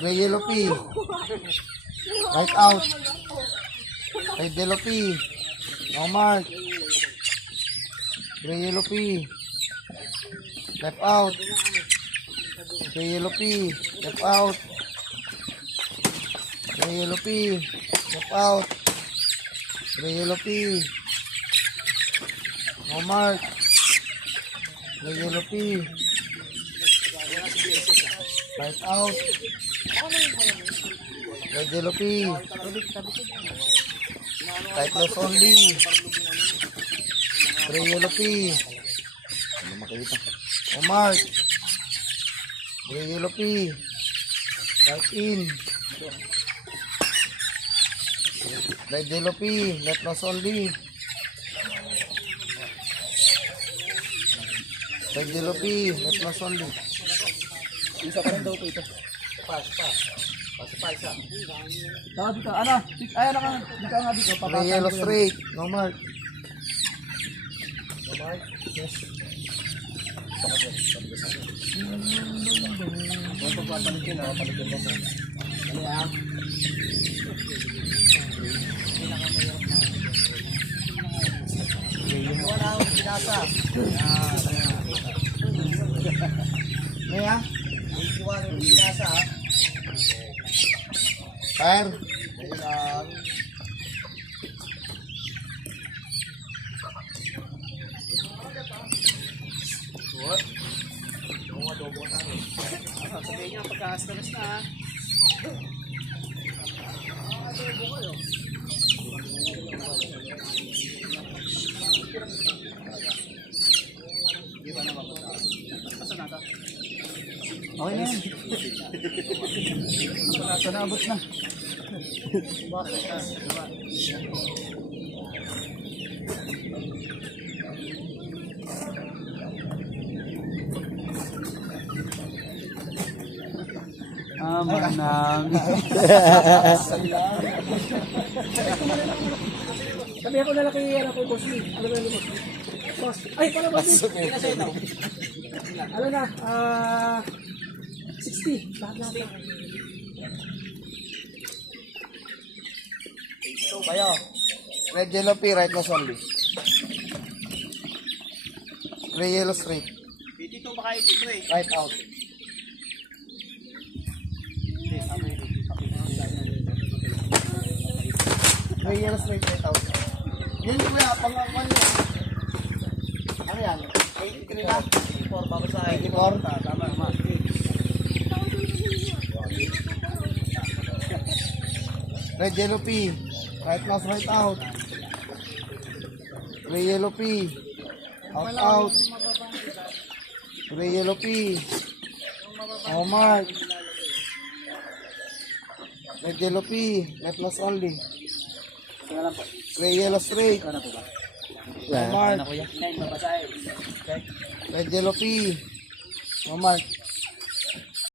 Gray yellow P. Right out. Red yellow P. No mark. Gray yellow P. Left out. Gray yellow P. Left out. Gray yellow P. Left out. Gray yellow P. No mark. Gray yellow P. Right out. Red yellow P. Tight loss only. Gray yellow P. Ano makita? No mark. Gray yellow P. Right in. Red yellow P. Left loss only. Red yellow P. Left loss only. Isa pa rin daw po ito. Pass. Saka dito, ano? Ayan na ka. Dito nga dito. Gray yellow straight. No mark. No mark? Yes. Ano pa papalikin na? Papalikin mo sa. Ano yan? Wala akong pinasa. Maya? Wala akong pinasa ha. Fire. Sabihin niya pagka-stress na ha. Okay na yan. Naabot na. Manang. Sabi ako na lang kay ano ko boss ni. Alam mo na boss. Boss. Ay para boss. Ano na? 60. Lahat. Kayo. Red yellow P. Right loss only. Gray yellow straight. Dito baka ito eh. Right out. Gray yellow straight. Right out. Yan kuya. Pang-1 yan. Ano yan? 83 na? 84. Babasahin. 84? Tama. Red yellow P. Right loss, right out. Gray yellow P. Out. Gray yellow P. No mark. Red yellow P. Left loss only. Gray yellow straight. No mark. Red yellow P. No mark.